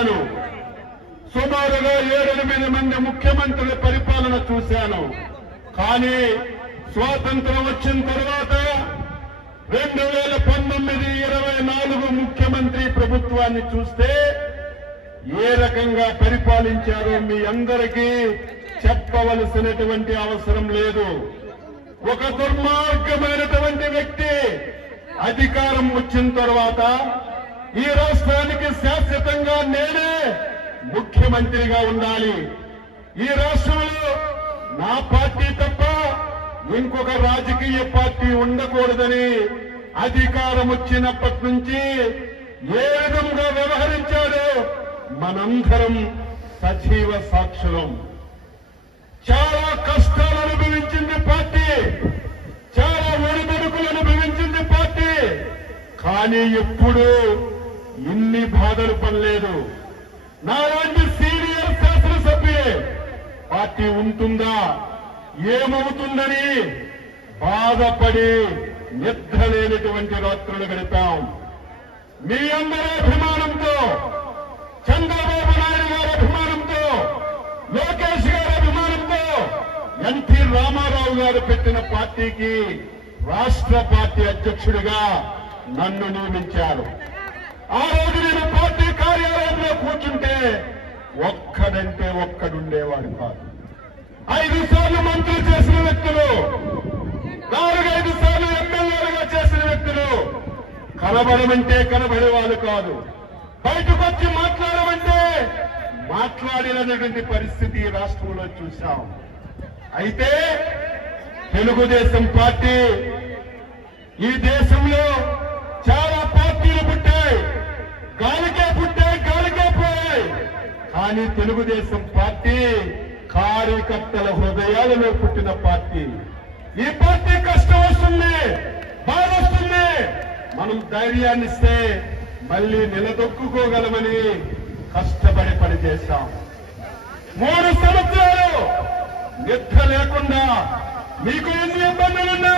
చూశాను. సుమారుగా 7-8 మంది ముఖ్యమంత్రుల పరిపాలన చూశాను. కానీ స్వాతంత్రం వచ్చిన తర్వాత 2019-24 ముఖ్యమంత్రి ప్రభుత్వాన్ని చూస్తే ఏ రకంగా పరిపాలించారో మీ అందరికీ చెప్పవలసినటువంటి అవసరం లేదు. ఒక దుర్మార్గమైనటువంటి వ్యక్తి అధికారం వచ్చిన తర్వాత ఈ రాష్ట్రానికి శాశ్వతంగా నేనే ముఖ్యమంత్రిగా ఉండాలి, ఈ రాష్ట్రంలో నా పార్టీ తప్ప ఇంకొక రాజకీయ పార్టీ ఉండకూడదని అధికారం వచ్చినప్పటి నుంచి ఏ విధంగా వ్యవహరించాడో మనందరం సజీవ సాక్షులం. చాలా కష్టాలు అనుభవించింది పార్టీ, చాలా ఒడిదుడుకులు అనుభవించింది పార్టీ. కానీ ఎప్పుడూ ఇన్ని బాధలు పడలేదు. నాలాంటి సీనియర్ శాసనసభ్యులే పార్టీ ఉంటుందా, ఏమవుతుందని బాధపడి నిద్రలేనటువంటి రాత్రులు గడిపాం. మీ అందరి అభిమానంతో, చంద్రబాబు నాయుడు గారి అభిమానంతో, లోకేష్ గారి అభిమానంతో ఎన్టీ రామారావు గారు పెట్టిన పార్టీకి రాష్ట్ర పార్టీ అధ్యక్షుడిగా నన్ను నియమించారు. ఆ రోజు నేను పార్టీ కార్యాలయంలో కూర్చుంటే ఒక్కడంటే ఒక్కడుండేవాడు కాదు. 5 సార్లు మంత్రులు చేసిన వ్యక్తులు, 4-5 సార్లు ఎమ్మెల్యేలుగా చేసిన వ్యక్తులు కనబడమంటే కనబడేవాళ్ళు కాదు. బయటకు వచ్చి మాట్లాడమంటే మాట్లాడినటువంటి పరిస్థితి రాష్ట్రంలో చూశాం. అయితే తెలుగుదేశం పార్టీ, ఈ దేశంలో చాలా పార్టీలు పుట్టాయి, గాలికే పుట్టాయి, గాలికే పోయాయి. కానీ తెలుగుదేశం పార్టీ కార్యకర్తల హృదయాలలో పుట్టిన పార్టీ. ఈ పార్టీ కష్టం వస్తుంది, బాధ వస్తుంది, మనం ధైర్యాన్ని ఇస్తే మళ్లీ నిలదొక్కుకోగలమని కష్టపడి పనిచేశాం. 3 సంవత్సరాలు నిద్ర లేకుండా మీకు ఎన్ని ఇబ్బందులున్నా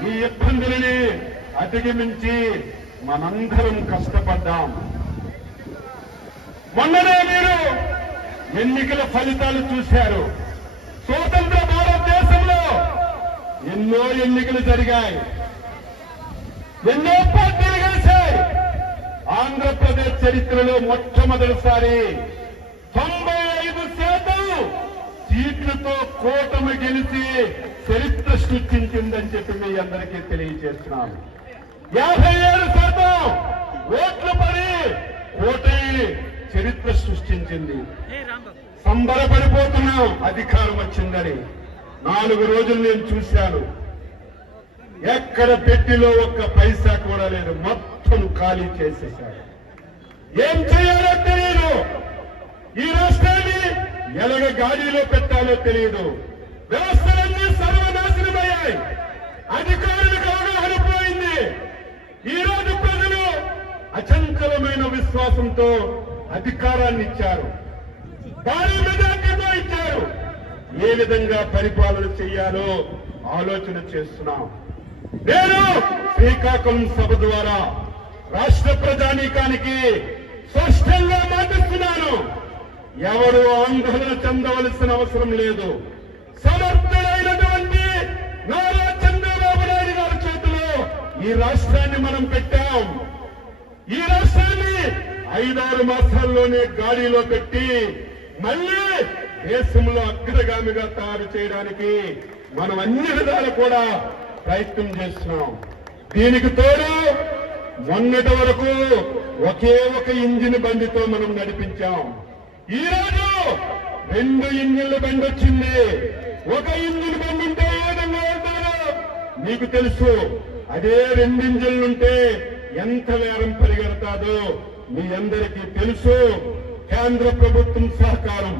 మీ ఇబ్బందులని అధిగమించి మనందరం కష్టపడ్డాం. మొన్ననే మీరు ఎన్నికల ఫలితాలు చూశారు. స్వతంత్ర భారతదేశంలో ఎన్నో ఎన్నికలు జరిగాయి, ఎన్నో పార్టీలు గెలిచాయి. ఆంధ్రప్రదేశ్ చరిత్రలో మొట్టమొదటిసారి 95% సీట్లతో కూటమి గెలిచి చరిత్ర సృష్టించిందని చెప్పి మీ అందరికీ తెలియజేస్తున్నాను. 57% ఓట్లు పడి కూటమి చరిత్ర సృష్టించింది. సంబరపడిపోతున్నాం అధికారం వచ్చిందని. 4 రోజులు నేను చూశాను, ఎక్కడ పెట్టిలో ఒక్క పైసా కూడా లేదు, మొత్తం ఖాళీ చేసేశారు. ఏం చేయాలో తెలియదు, ఈ రాష్ట్రాన్ని ఎలాగ గాడిలో పెట్టాలో తెలియదు. వ్యవస్థలన్నీ సర్వనాశనమయ్యాయి, అధికారులకు అవగాహన పోయింది. ఈ రోజు ప్రజలు అచంచలమైన విశ్వాసంతో అధికారాన్ని ఇచ్చారు, భారీ మెజార్టీతో ఇచ్చారు. ఏ విధంగా పరిపాలన చేయాలో ఆలోచన చేస్తున్నాం. నేను శ్రీకాకుళం సభ ద్వారా రాష్ట్ర ప్రజానీకానికి స్పష్టంగా మాటిస్తున్నాను, ఎవరు ఆందోళన చెందవలసిన అవసరం లేదు. సమర్థుడైనటువంటి నారా చంద్రబాబు నాయుడు గారి చేతిలో ఈ రాష్ట్రాన్ని మనం పెట్టాం. ఈ రాష్ట్రాన్ని 5-6 మాసాల్లోనే గాడిలో పెట్టి మళ్లీ దేశంలో అగ్రగామిగా తయారు చేయడానికి మనం అన్ని విధాలు కూడా ప్రయత్నం చేస్తున్నాం. దీనికి తోడు మొన్నటి వరకు ఒకే ఒక ఇంజిన్ బండితో మనం నడిపించాం. ఈ రోజు 2 ఇంజిన్ల బండి వచ్చింది. ఒక ఇంజిన్ బండి ఉంటే ఏ విధంగా వెళ్తారో మీకు తెలుసు. అదే 2 ఇంజిన్లుంటే ఎంత వేగం పరిగెడతాదో మీ అందరికీ తెలుసు. కేంద్ర ప్రభుత్వం సహకారం,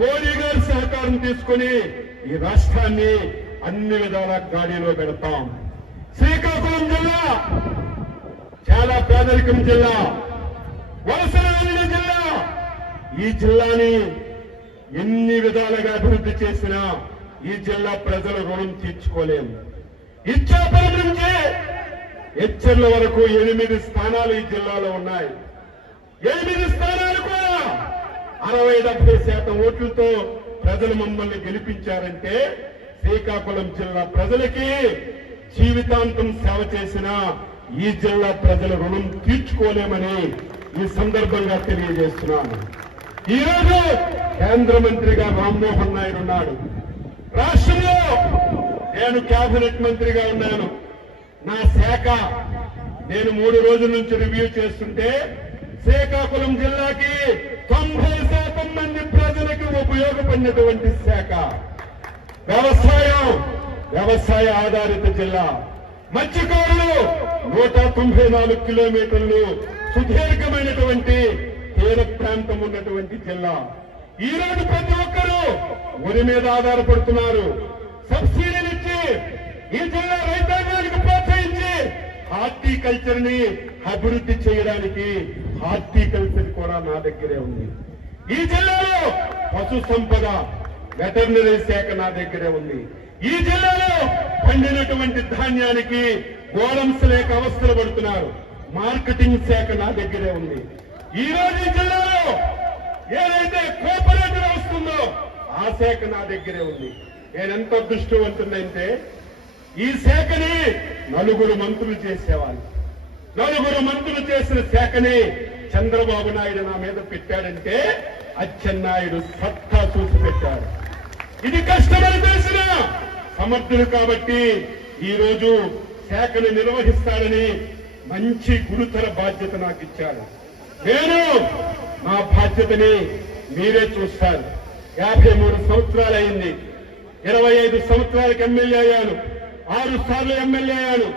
మోడీ గారి సహకారం తీసుకుని ఈ రాష్ట్రాన్ని అన్ని విధాల గాడిలో పెడతాం. శ్రీకాకుళం జిల్లా చాలా పేదరికం జిల్లా, వలసల వెళ్ళిన జిల్లా. ఈ జిల్లాని ఎన్ని విధాలుగా అభివృద్ధి చేసినా ఈ జిల్లా ప్రజల రుణం తీర్చుకోలేము. ఇచ్చాపురం నుంచి ఎచ్చర్ల వరకు 8 స్థానాలు ఈ జిల్లాలో ఉన్నాయి. 8 స్థానాలు కూడా 60-70% ఓట్లతో ప్రజలు మమ్మల్ని గెలిపించారంటే శ్రీకాకుళం జిల్లా ప్రజలకి జీవితాంతం సేవ చేసిన ఈ జిల్లా ప్రజల రుణం తీర్చుకోలేమని ఈ సందర్భంగా తెలియజేస్తున్నాను. ఈరోజు కేంద్ర మంత్రిగా రామ్మోహన్ నాయుడు ఉన్నాడు. రాష్ట్రంలో నేను కేబినెట్ మంత్రిగా ఉన్నాను. నా శాఖ నేను 3 రోజుల నుంచి రివ్యూ చేస్తుంటే శ్రీకాకుళం జిల్లాకి 90% మంది ప్రజలకు ఉపయోగపడినటువంటి శాఖ వ్యవసాయ ఆధారిత జిల్లా. మత్స్యకారులు 194 కిలోమీటర్లు సుదీర్ఘమైనటువంటి తీర ప్రాంతం ఉన్నటువంటి జిల్లా. ఈ రోజు ప్రతి ఒక్కరూ వరి మీద ఆధారపడుతున్నారు. సబ్సిడీలు ఇచ్చి ఈ జిల్లా రైతాంగానికి ప్రోత్సహించి హార్టికల్చర్ ని అభివృద్ధి చేయడానికి హార్టికల్చర్ కూడా నా దగ్గరే ఉంది. ఈ జిల్లాలో పశు సంపద వెటర్నరీ శాఖ నా దగ్గరే ఉంది. ఈ జిల్లాలో పండినటువంటి ధాన్యానికి గోడమ్స్ లేక అవస్థలు పడుతున్నారు. మార్కెటింగ్ శాఖ నా దగ్గరే ఉంది. ఈ రోజు ఈ జిల్లాలో ఏదైతే కోఆపరేటివ్ వస్తుందో ఆ శాఖ నా దగ్గరే ఉంది. నేనెంత అదృష్టవంతుడంటే ఈ శాఖని 4 మంత్రులు చేసేవాళ్ళు. 4 మంత్రులు చేసిన శాఖని చంద్రబాబు నాయుడు నా మీద పెట్టాడంటే అచ్చెన్నాయుడు సత్తా చూసి పెట్టాడు. ఇది కష్టమని తెలిసిన సమర్థుడు కాబట్టి ఈ రోజు శాఖను నిర్వహిస్తాడని మంచి గురుతర బాధ్యత నాకు ఇచ్చాడు. నేను నా బాధ్యతని మీరే చూస్తారు. 53 సంవత్సరాలైంది. 25 సంవత్సరాలకు ఎమ్మెల్యే అయ్యాను. 6 సార్లు ఎమ్మెల్యే అయ్యాను.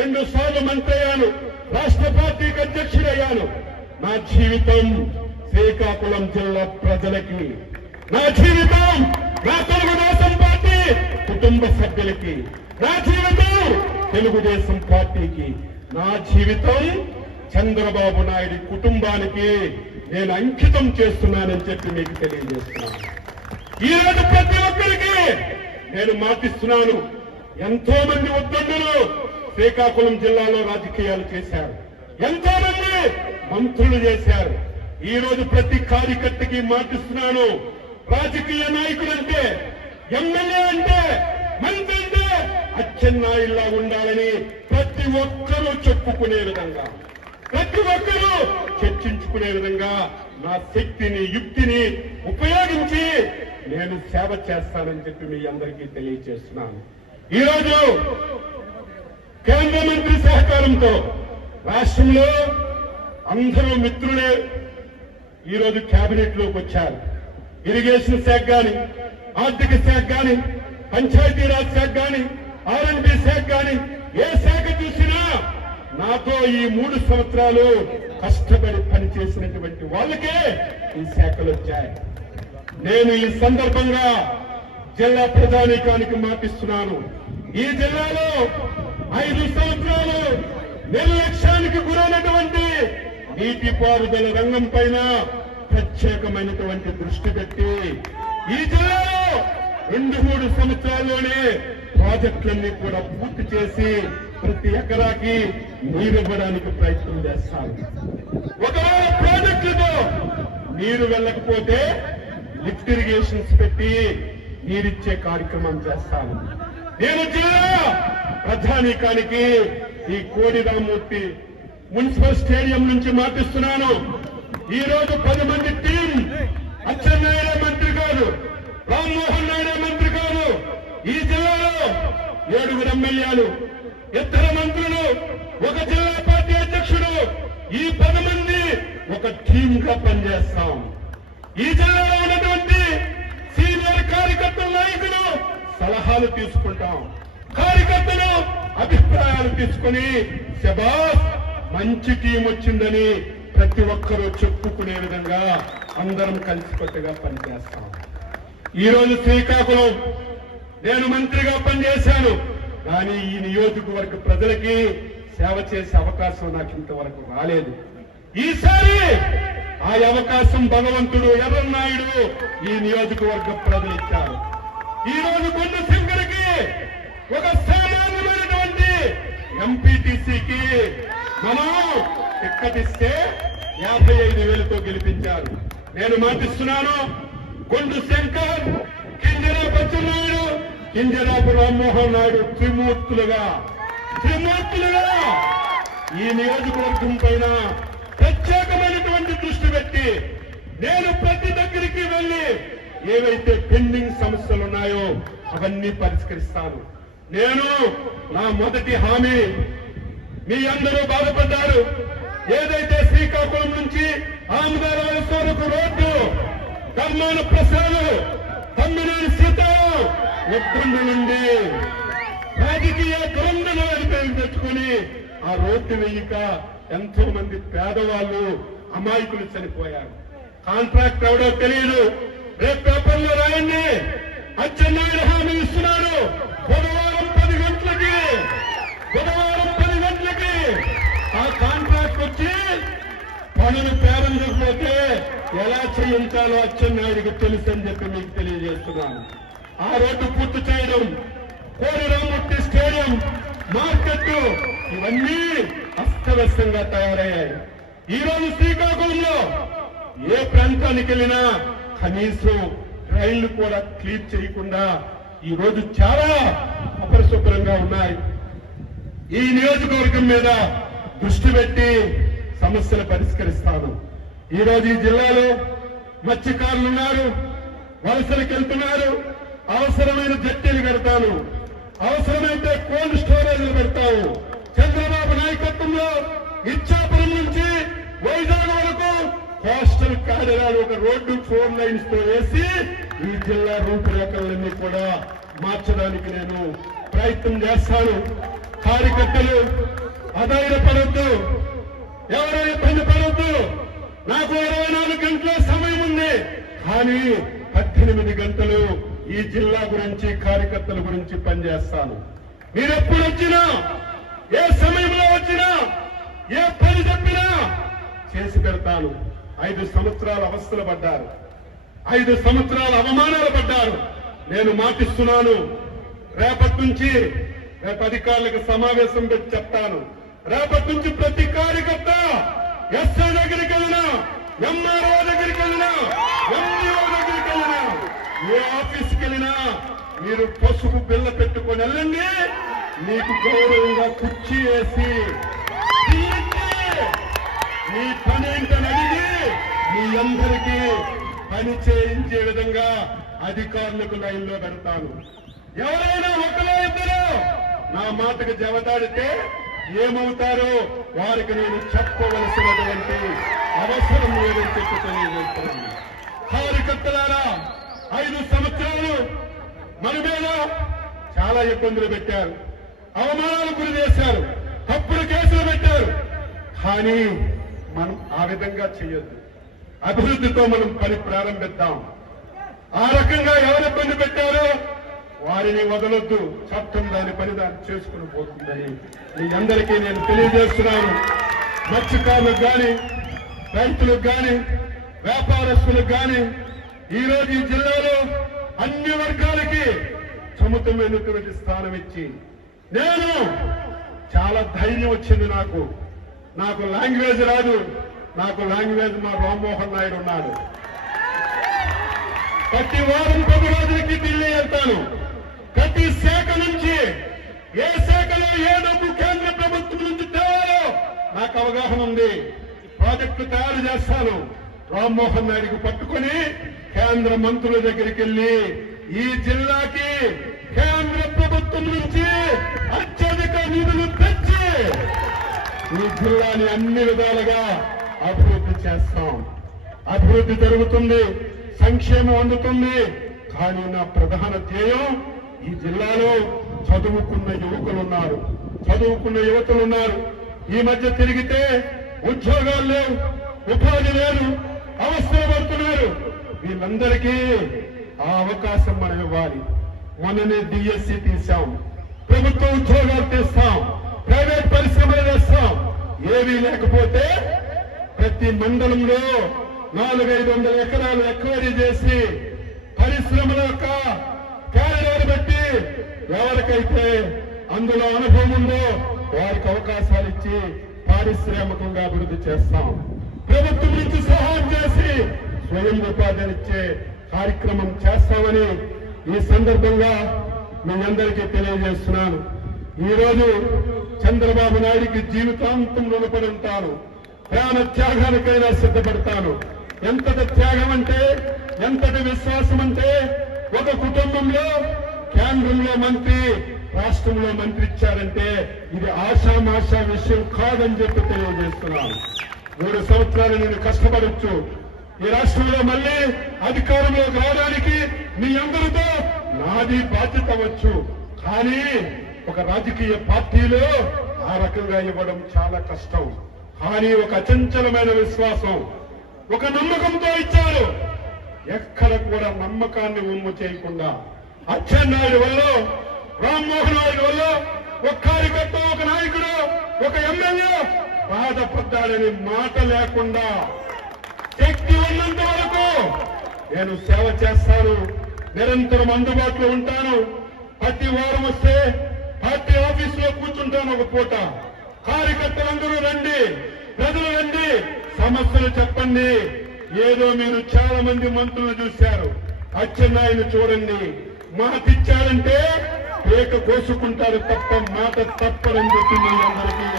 2 సార్లు మంత్రి అయ్యాను. రాష్ట్ర పార్టీకి అధ్యక్షుడయ్యాను. నా జీవితం శ్రీకాకుళం జిల్లా ప్రజలకి, నా జీవితం నా తెలుగుదేశం పార్టీ కుటుంబ సభ్యులకి, నా జీవితం తెలుగుదేశం పార్టీకి, నా జీవితం చంద్రబాబు నాయుడు కుటుంబానికి నేను అంకితం చేస్తున్నానని చెప్పి మీకు తెలియజేస్తున్నాను. ఈ రోజు ప్రతి ఒక్కరికి నేను మాటిస్తున్నాను. ఎంతో మంది ఉద్దండులు శ్రీకాకుళం జిల్లాలో రాజకీయాలు చేశారు. ఎంతో మంది మంత్రులు చేశారు. ఈ రోజు ప్రతి కార్యకర్తకి మాటిస్తున్నాను. రాజకీయ నాయకుడంటే, ఎమ్మెల్యే అంటే, మంత్రి అంటే అచ్చెన్నాయుడులా ఉండాలని ప్రతి ఒక్కరూ చెప్పుకునే విధంగా, ప్రతి ఒక్కరూ చర్చించుకునే విధంగా నా శక్తిని, యుక్తిని ఉపయోగించి నేను సేవ చేస్తానని చెప్పి మీ అందరికీ తెలియజేస్తున్నాను. ఈరోజు కేంద్ర మంత్రి సహకారంతో రాష్ట్రంలో అందరూ మిత్రులే ఈరోజు కేబినెట్ లోకి వచ్చారు. ఇరిగేషన్ శాఖ గాని, ఆర్థిక శాఖ గాని, పంచాయతీరాజ్ శాఖ గాని, R&B శాఖ గాని, ఏ శాఖ చూసినా నాతో ఈ 3 సంవత్సరాలు కష్టపడి పనిచేసినటువంటి వాళ్ళకే ఈ శాఖలు వచ్చాయి. నేను ఈ సందర్భంగా జిల్లా ప్రజానీకానికి మాటిస్తున్నాను. ఈ జిల్లాలో 5 సంవత్సరాలు నిర్లక్ష్యానికి గురైనటువంటి నీటిపారుదల రంగం పైన ప్రత్యేకమైనటువంటి దృష్టి పెట్టి ఈ జిల్లాలో 2-3 సంవత్సరాల్లోనే ప్రాజెక్టులన్నీ కూడా పూర్తి చేసి ప్రతి ఎకరాకి నీరివ్వడానికి ప్రయత్నం చేస్తాను. ఒకవేళ ప్రాజెక్టులతో నీరు వెళ్ళకపోతే లిఫ్ట్ ఇరిగేషన్స్ పెట్టి నీరిచ్చే కార్యక్రమం చేస్తాను. నేను జిల్లా ప్రజానీకానికి ఈ కోడి రామ్మూర్తి మున్సిపల్ స్టేడియం నుంచి మాటిస్తున్నాను. ఈ రోజు 10 మంది టీం, అచ్చెన్నాయుడే మంత్రి కాదు, రామ్మోహన్ నాయుడే మంత్రి కాదు. ఈ జిల్లాలో 7 ఎమ్మెల్యేలు, 2 మంత్రులు, 1 జిల్లా పార్టీ అధ్యక్షుడు, ఈ 10 మంది ఒక టీం గా పనిచేస్తాం. ఈ జిల్లాలో ఉన్నటువంటి సీనియర్ కార్యకర్తల నాయకులు సలహాలు తీసుకుంటాం. కార్యకర్తలు అభిప్రాయాలు తీసుకుని శబాస్ మంచి టీం వచ్చిందని ప్రతి ఒక్కరూ చెప్పుకునే విధంగా అందరం కలిసికట్టుగా పనిచేస్తాం. ఈ రోజు శ్రీకాకుళం నేను మంత్రిగా పనిచేశాను. కానీ ఈ నియోజకవర్గ ప్రజలకి సేవ చేసే అవకాశం నాకు ఇంతవరకు రాలేదు. ఈసారి ఆ అవకాశం భగవంతుడు ఎర్రన్నాయుడు ఈ నియోజకవర్గ ప్రజలు ఇచ్చారు. ఈ రోజు కొండశంకర్కి ఒక సామాన్యమైనటువంటి ఎంపీటీసీకి మనం టిక్కెట్ ఇస్తే 55,000తో గెలిపించారు. నేను మాటిస్తున్నాను, గుండు శంకర్, కింజరాపు అచ్చెన్నాయుడు, కింజరాపు రామ్మోహన్ నాయుడు త్రిమూర్తులుగా ఈ నియోజకవర్గం పైన ప్రత్యేకమైనటువంటి దృష్టి పెట్టి నేను ప్రతి దగ్గరికి వెళ్లి ఏవైతే పెండింగ్ సమస్యలు ఉన్నాయో అవన్నీ పరిష్కరిస్తాను. నేను నా మొదటి హామీ, మీ అందరూ బాధపడ్డారు. ఏదైతే శ్రీకాకుళం నుంచి ఆమదారాల వరకు రోడ్డు, ధర్మాన ప్రసాద్, తమ్మినేని సీతారాం ఇబ్బంది నుండి రాజకీయ ద్వంద్వలు పెట్టుకుని ఆ రోడ్డు వేయక ఎంతో మంది పేదవాళ్ళు అమాయకులు చనిపోయారు. కాంట్రాక్ట్ ఎవడో తెలియదు. రేపు పేపర్లో రాయండి. అచ్చెన్నాయుడు హామీ ఇస్తున్నారు. బుధవారం 10 గంటలకి ఆ కాంట్రాక్ట్ వచ్చి పనులు ప్రారంభించకపోతే ఎలా చేయించాలో అచ్చెన్నాయుడికి తెలుసు అని చెప్పి మీకు తెలియజేస్తున్నాను. ఆ రోడ్డు పూర్తి చేయడం, కోరిరామూర్తి స్టేడియం, మార్కెట్ ఇవన్నీ అస్తవ్యస్తంగా తయారయ్యాయి. ఈ రోజు శ్రీకాకుళంలో ఏ ప్రాంతానికి వెళ్ళినా కనీసం రైళ్లు కూడా క్లీన్ చేయకుండా ఈ రోజు చాలా అపరిశుభ్రంగా ఉన్నాయి. ఈ నియోజకవర్గం మీద దృష్టి పెట్టి సమస్యలు పరిష్కరిస్తాను. ఈ రోజు ఈ జిల్లాలో మత్స్యకారులు ఉన్నారు, వలసలకు వెళ్తున్నారు. అవసరమైన జట్టీలు కడతాను, అవసరమైతే కోల్డ్ స్టోరేజ్లు పెడతాము. చంద్రబాబు నాయకత్వంలో ఇచ్చాపురం నుంచి వైజాగ్ వరకు కోస్టల్ కారిడార్ ఒక రోడ్డు 4 లైన్స్ తో వేసి ఈ జిల్లా రూపురేఖలన్నీ కూడా మార్చడానికి నేను ప్రయత్నం చేస్తాను. కార్యకర్తలు అధైర్యపడొద్దు, ఎవరో ఇబ్బంది పడొద్దు. నాకు 24 గంటల సమయం ఉంది, కానీ 18 గంటలు ఈ జిల్లా గురించి, కార్యకర్తల గురించి పనిచేస్తాను. మీరెప్పుడు వచ్చినా, ఏ సమయంలో వచ్చినా, ఏ పని చెప్పినా చేసి పెడతాను. 5 సంవత్సరాలు అవస్థలు పడ్డారు, 5 సంవత్సరాల అవమానాలు పడ్డారు. నేను మాటిస్తున్నాను, రేపటి నుంచి అధికారులకు సమావేశం పెట్టి చెప్తాను. రేపటి నుంచి ప్రతి కార్యకర్త ఎస్ఐ దగ్గరికి వెళ్ళినా, ఎంఆర్ఓ దగ్గరికి వెళ్ళినా, ఎంఈఓ దగ్గరికి వెళ్ళినా, ఏ ఆఫీస్కి వెళ్ళినా మీరు పసుపు బిల్ల పెట్టుకొని వెళ్ళండి. మీకు గౌరవంగా కుర్చీ వేసి మీ పని ఏంటని అడిగి మీ అందరికీ పని చేయించే విధంగా అధికారులకు లైన్లో పెడతాను. ఎవరైనా ఒకరో ఇద్దరు నా మాటకు జవదాడితే ఏమవుతారో వారికి నేను చెప్పవలసినటువంటి అవసరం లేదని చెప్పి తెలియజేస్తున్నాను. కార్యకర్తలారా, 5 సంవత్సరాలు మన మీద చాలా ఇబ్బందులు పెట్టారు, అవమానాలు గురి చేశారు, తప్పుడు కేసులు పెట్టారు. కానీ మనం ఆ విధంగా చేయొద్దు. అభివృద్ధితో మనం పని ప్రారంభిద్దాం. ఆ రకంగా ఎవరు ఇబ్బంది పెట్టారో వారిని వదలొద్దు. చట్టం దాని పని దాన్ని చేసుకుని పోతుందని మీ అందరికీ నేను తెలియజేస్తున్నాను. మత్స్యకారులకు కానీ, రైతులకు కానీ, వ్యాపారస్తులకు కానీ ఈరోజు ఈ జిల్లాలో అన్ని వర్గాలకి సముచితమైనటువంటి స్థానం ఇచ్చి నేను చాలా ధైర్యం వచ్చింది. నాకు లాంగ్వేజ్ రాదు, నాకు లాంగ్వేజ్ మా రామ్మోహన్ నాయుడు ఉన్నాడు. ప్రతి వారం 10 రోజులకి ఢిల్లీ వెళ్తాను. ప్రతి శాఖ నుంచి ఏ శాఖలో ఏ డబ్బు కేంద్ర ప్రభుత్వం నుంచి తేవాలో నాకు అవగాహన ఉంది. ప్రాజెక్టు తయారు చేస్తాను. రామ్మోహన్ నాయుడుకు పట్టుకుని కేంద్ర మంత్రుల దగ్గరికి వెళ్లి ఈ జిల్లాకి కేంద్ర ప్రభుత్వం నుంచి అత్యధిక నిధులు తెచ్చి ఈ జిల్లాని అన్ని విధాలుగా అభివృద్ధి చేస్తాం. అభివృద్ధి జరుగుతుంది, సంక్షేమం అందుతుంది. కానీ నా ప్రధాన ధ్యేయం ఈ జిల్లాలో చదువుకున్న యువకులున్నారు, చదువుకున్న యువతులున్నారు. ఈ మధ్య తిరిగితే ఉద్యోగాలు లేవు, ఉపాధి లేదు, అవస్థలు పడుతున్నారు. వీళ్ళందరికీ ఆ అవకాశం మనం ఇవ్వాలి. మొన్ననే డిఎస్సి తీశాం, ప్రభుత్వ ఉద్యోగాలు తీస్తాం, ప్రైవేట్ పరిశ్రమలు చేస్తాం. ఏవీ లేకపోతే ప్రతి మండలంలో 400-500 ఎకరాలు ఎక్వైరీ చేసి పరిశ్రమల యొక్క క్యారిడార్ బట్టి ఎవరికైతే అందులో అనుభవం ఉందో వారికి అవకాశాలు ఇచ్చి పారిశ్రామికంగా అభివృద్ధి చేస్తాం. ప్రభుత్వం నుంచి సహాయం చేసి స్వయం ఉపాధినిచ్చే కార్యక్రమం చేస్తామని ఈ సందర్భంగా మీ అందరికీ తెలియజేస్తున్నాను. ఈరోజు చంద్రబాబు నాయుడికి జీవితాంతం రుణపడి ఉంటాను. ప్రాణ త్యాగానికైనా సిద్ధపడతాను. ఎంతటి త్యాగం అంటే, ఎంతటి విశ్వాసం అంటే, ఒక కుటుంబంలో కేంద్రంలో మంత్రి, రాష్ట్రంలో మంత్రి ఇచ్చారంటే ఇది ఆషామాషా విషయం కాదని చెప్పి తెలియజేస్తున్నాను. 3 సంవత్సరాలు నేను కష్టపడొచ్చు. ఈ రాష్ట్రంలో మళ్లీ అధికారంలోకి రావడానికి మీ అందరితో నాది బాధ్యత అవ్వచ్చు. కానీ ఒక రాజకీయ పార్టీలో ఆ రకంగా ఇవ్వడం చాలా కష్టం. కానీ ఒక అచంచలమైన విశ్వాసం, ఒక నమ్మకంతో ఇచ్చారు. ఎక్కడ కూడా నమ్మకాన్ని ఒమ్ము చేయకుండా అచ్చెన్నాయుడు వల్ల, రామ్మోహన్ నాయుడు వల్ల ఒక కార్యకర్త, ఒక నాయకుడు, ఒక ఎమ్మెల్యే బాధపడ్డాడని మాట లేకుండా శక్తి ఉన్నంత వరకు నేను సేవ చేస్తాను. నిరంతరం అందుబాటులో ఉంటాను. ప్రతి వారం వస్తే పార్టీ ఆఫీసులో కూర్చుంటాను. ఒక పూట కార్యకర్తలందరూ రండి, ప్రజలు రండి, సమస్యలు చెప్పండి. ఏదో మీరు చాలా మంది మంత్రులు చూశారు, అచ్చెన్నాయుడు చూడండి, మాట ఇచ్చారంటే పేక కోసుకుంటారు తప్ప మాట తప్పదని చెప్పి మీ అందరికీ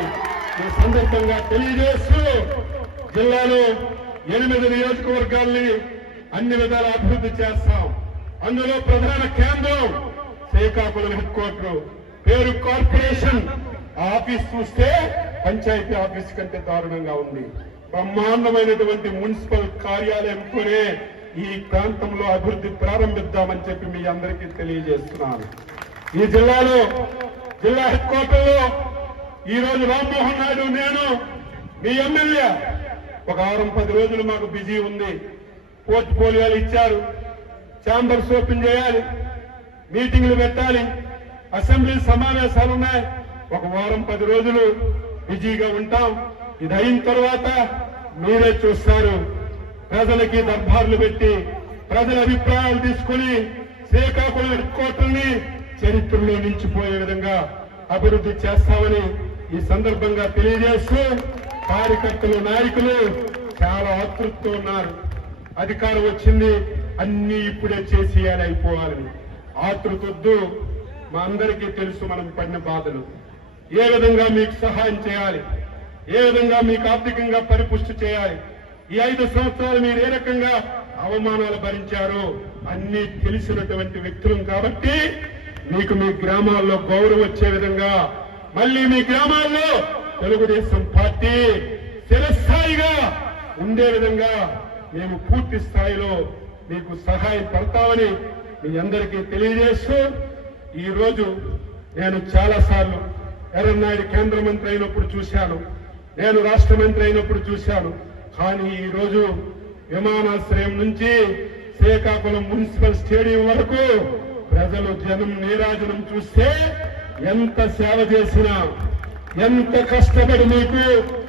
ఈ సందర్భంగా తెలియజేస్తూ, జిల్లాలో 8 నియోజకవర్గాల్ని అన్ని విధాల అభివృద్ధి చేస్తాం. అందులో ప్రధాన కేంద్రం శ్రీకాకుళం హెడ్ క్వార్టర్, పేరు కార్పొరేషన్. ఆఫీస్ చూస్తే పంచాయతీ ఆఫీస్ కంటే దారుణంగా ఉంది. బ్రహ్మాండమైనటువంటి మున్సిపల్ కార్యాలయంతోనే ఈ ప్రాంతంలో అభివృద్ధి ప్రారంభిద్దామని చెప్పి మీ అందరికీ తెలియజేస్తున్నాను. ఈ జిల్లాలో, జిల్లా హెడ్ క్వార్టర్ లో ఈరోజు రామ్మోహన్ నాయుడు, నేను మీ ఎమ్మెల్యే ఒక 10 రోజులు మాకు బిజీ ఉంది. పోర్ట్ఫోలియోలు ఇచ్చారు, ఛాంబర్స్ ఓపెన్ చేయాలి, మీటింగ్లు పెట్టాలి, అసెంబ్లీ సమావేశాలు ఉన్నాయి. ఒక 10 రోజులు బిజీగా ఉంటాం. ఇది అయిన తర్వాత మీరే చూస్తారు. ప్రజలకి దర్బార్లు పెట్టి ప్రజల అభిప్రాయాలు తీసుకుని శ్రీకాకుళం హెడ్ క్వార్టర్ని చరిత్రలో నిలిచిపోయే విధంగా అభివృద్ధి చేస్తామని ఈ సందర్భంగా తెలియజేస్తూ, కార్యకర్తలు, నాయకులు చాలా ఆతృతతో ఉన్నారు. అధికారం వచ్చింది, అన్ని ఇప్పుడే చేసేయాలి, అయిపోవాలని. ఆతృతొద్దు. మా అందరికీ తెలుసు మనం పడిన బాధలు. ఏ విధంగా మీకు సహాయం చేయాలి, ఏ విధంగా మీకు ఆర్థికంగా పరిపుష్టి చేయాలి, ఈ 5 సంవత్సరాలు మీరు ఏ రకంగా అవమానాలు భరించారో అన్ని తెలిసినటువంటి వ్యక్తులం కాబట్టి మీకు మీ గ్రామాల్లో గౌరవం వచ్చే విధంగా, మళ్లీ మీ గ్రామాల్లో తెలుగుదేశం పార్టీ చిరస్థాయిగా ఉండే విధంగా మేము పూర్తి స్థాయిలో మీకు సహాయం పడతామని మీ అందరికీ తెలియజేస్తూ, ఈ రోజు నేను చాలా సార్లు ఎర్రన్నాయుడు కేంద్ర మంత్రి అయినప్పుడు చూశాను, నేను రాష్ట్ర మంత్రి అయినప్పుడు చూశాను. కానీ ఈ రోజు విమానాశ్రయం నుంచి శ్రీకాకుళం మున్సిపల్ స్టేడియం వరకు ప్రజలు జనం నీరాజనం చూస్తే ఎంత సేవ చేసినా, ఎంత కష్టపడి మీకు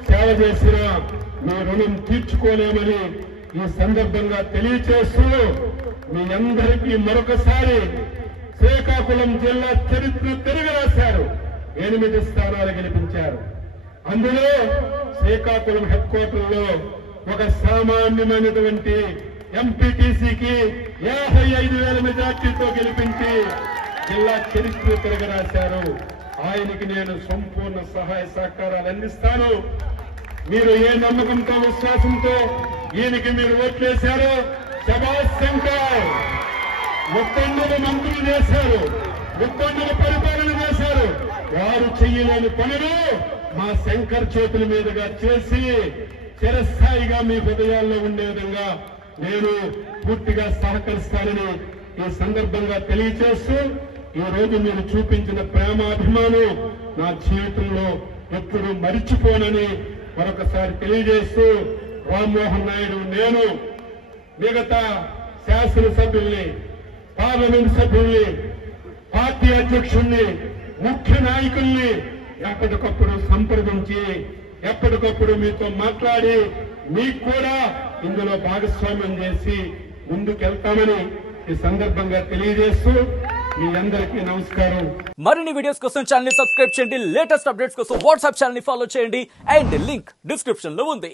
సేవ చేసినా మీ రుణం తీర్చుకోలేమని ఈ సందర్భంగా తెలియచేస్తూ, మీ అందరికీ మరొకసారి శ్రీకాకుళం జిల్లా చరిత్ర తిరిగి రాశారు. 8 స్థానాలు గెలిపించారు. అందులో శ్రీకాకుళం హెడ్ క్వార్టర్ లో ఒక సామాన్యమైనటువంటి ఎంపీటీసీకి 55,000 మెజార్టీతో గెలిపించి జిల్లా చరిత్ర తిరిగి రాశారు. ఆయనకి నేను సంపూర్ణ సహాయ సహకారాలు అందిస్తాను. మీరు ఏ నమ్మకంతో, విశ్వాసంతో ఈయనకి మీరు ఓట్లేశారో శభాష్ శంకర్. 30 మంత్రులు చేశారు, 30 పరిపాలన చేశారు. వారు చెయ్యలేని పనులు మా శంకర్ చేతుల మీదుగా చేసి చిరస్థాయిగా మీ హృదయాల్లో ఉండే విధంగా నేను పూర్తిగా సహకరిస్తానని ఈ సందర్భంగా తెలియచేస్తూ, ఈ రోజు మీరు చూపించిన ప్రేమాభిమానం నా జీవితంలో ఎప్పుడు మరిచిపోనని మరొకసారి తెలియజేస్తూ, రామ్మోహన్ నాయుడు, నేను మిగతా శాసనసభ్యుల్ని, పార్లమెంట్ సభ్యుల్ని, పార్టీ అధ్యక్షుల్ని, ముఖ్య నాయకుల్ని ఎప్పటికప్పుడు సంప్రదించి ఎప్పటికప్పుడు మీతో మాట్లాడి మీకు కూడా ఇందులో భాగస్వామ్యం చేసి ముందుకెళ్తామని ఈ సందర్భంగా తెలియజేస్తూ మీ అందరికీ నమస్కారం. మరిన్ని వీడియోస్ కోసం ఛానల్ ని సబ్స్క్రైబ్ చేయండి. లేటెస్ట్ అప్డేట్స్ కోసం వాట్సాప్ ఛానల్ ని ఫాలో చేయండి. అండ్ లింక్ డిస్క్రిప్షన్ లో ఉంది.